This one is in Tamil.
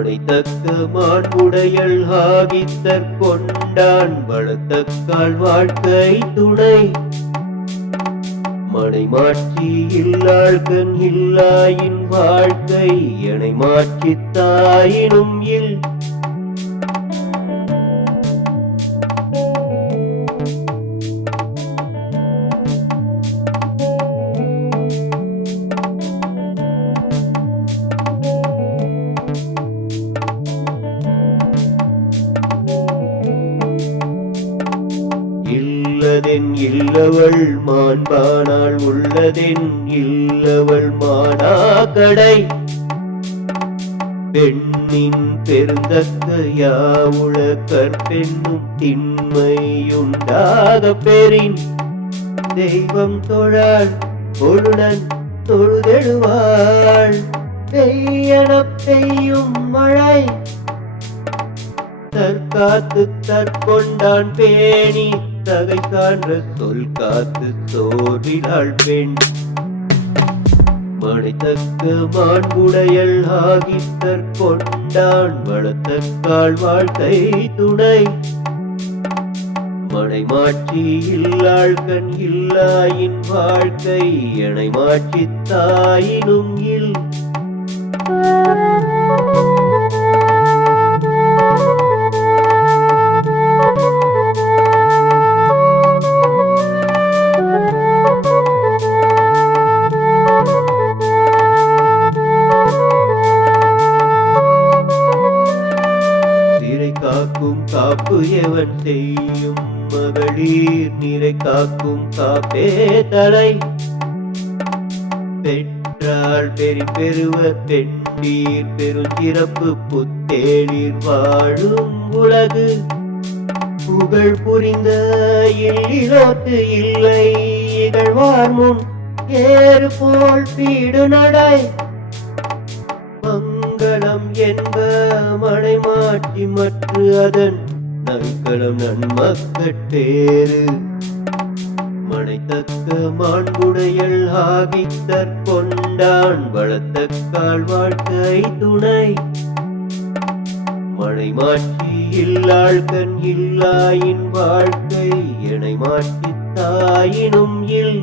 மனைத்தக்க மாண்புடையள் ஆகித்தற் கொண்டான் வளத்தக்கால் வாழ்க்கை துணை மனை மாற்றி இல்லாள்கண் இல்லாயின் வாழ்க்கை எனை மாற்றித் தாயினும் இல் இல்லதென் இல்லவள் மாண்பானாள் உள்ளதென் இல்லவள் மானாகடை பெண்ணின் பெருந்தக்க யாவுள கற்பெண்ணும் திண்மையுண்டாக பெறின் தெய்வம் தொழாள் பொருளன் தொழுதெழுவாள் பெய்யனப் பெய்யும் மழை தற்காத்து தற்கொண்டான் பேணி தகை காண்ற சொல் காத்து சோர்வினாள் பெண் மனைத்தக்க மாண்புடையள் ஆகித்தற் கொண்டான் வளத்தக்கால் வாழ்க்கை துணை மனை மாற்றி இல்லாள்கண் இல்லாயின் வாழ்க்கை எனை மாற்றித் தாயினும் இல் காக்கும் காப்பு எவன் செய்யும் மகளிர் நீரை காக்கும் காப்பே தலை பெற்றாள் பெரி பெறுவர் பெண்டீர் பெருஞ்சிறப்பு புத்தேளிர் வாழும் உலகு புகழ் புரிந்த இல்லோத்து இல்லை இகழ்வார் முன் ஏறு போல் பீடு நடை மங்களம் என்ப மனை மாற்றி மற்ற அதன் நற்களம் நன்மக்கட்டேறு மனைத்தக்க மாண்புடையள் ஆகித்தற் கொண்டான் வளத்தக்கால் வாழ்க்கை துணை மனை மாற்றி இல்லாள்கண் இல்லாயின் வாழ்க்கை எனை மாற்றித் தாயினும் இல்